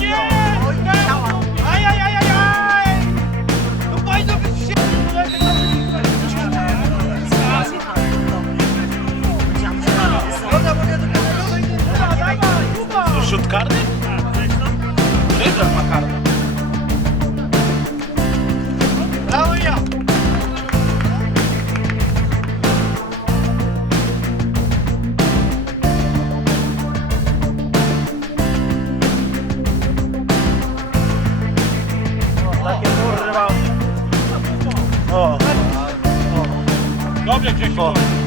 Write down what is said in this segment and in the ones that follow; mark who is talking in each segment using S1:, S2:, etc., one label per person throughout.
S1: Yeah!
S2: Só.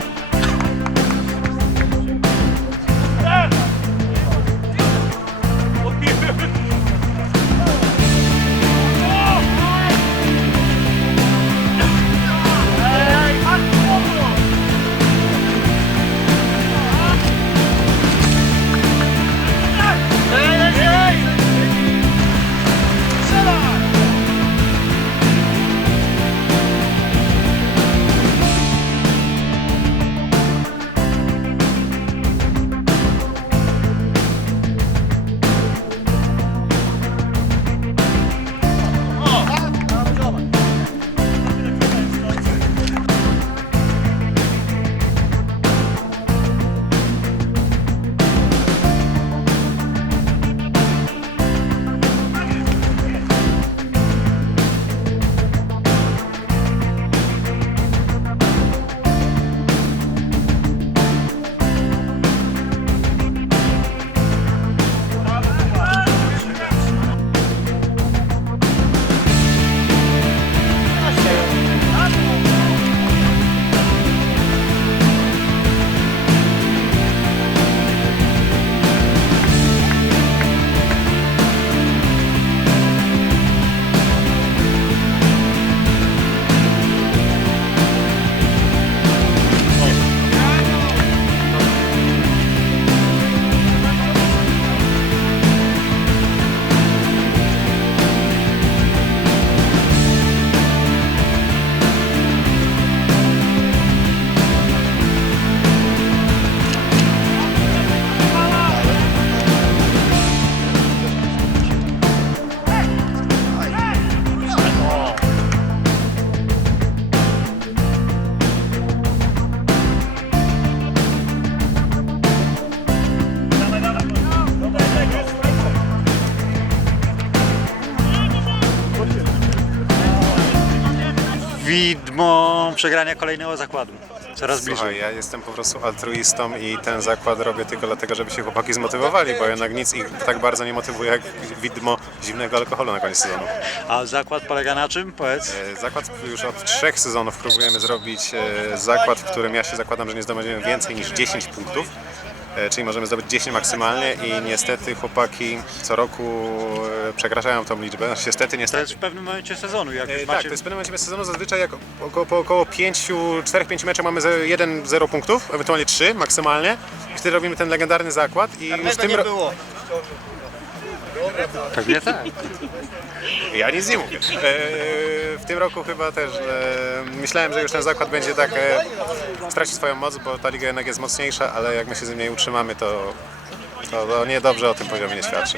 S2: Widmo przegrania kolejnego zakładu. Coraz bliżej.
S3: Słuchaj, ja jestem po prostu altruistą i ten zakład robię tylko dlatego, żeby się chłopaki zmotywowali, bo jednak nic ich tak bardzo nie motywuje jak widmo zimnego alkoholu na koniec sezonu.
S2: A zakład polega na czym? Powiedz.
S3: E, Zakład już od trzech sezonów próbujemy zrobić e, zakład, w którym ja się zakładam, że nie zdobędziemy więcej niż 10 punktów. E, Czyli możemy zdobyć 10 maksymalnie i niestety chłopaki co roku e, przekraczają tą liczbę. Znaczy, niestety,
S2: To
S3: niestety.
S2: jest w pewnym momencie sezonu. Jak
S3: E,
S2: już
S3: Tak,
S2: macie...
S3: to jest w pewnym momencie sezonu zazwyczaj jak około, po około 5, 4-5 meczów mamy 1-0 punktów, ewentualnie 3 maksymalnie. I wtedy robimy ten legendarny zakład i już tym ro-
S1: było.
S2: Pewnie tak.
S3: Ja nic nie mówię. E, w tym roku chyba też e, myślałem, że już ten zakład będzie tak e, stracić swoją moc, bo ta liga jednak jest mocniejsza, ale jak my się z nim nie utrzymamy, to, to, to niedobrze o tym poziomie nie świadczy.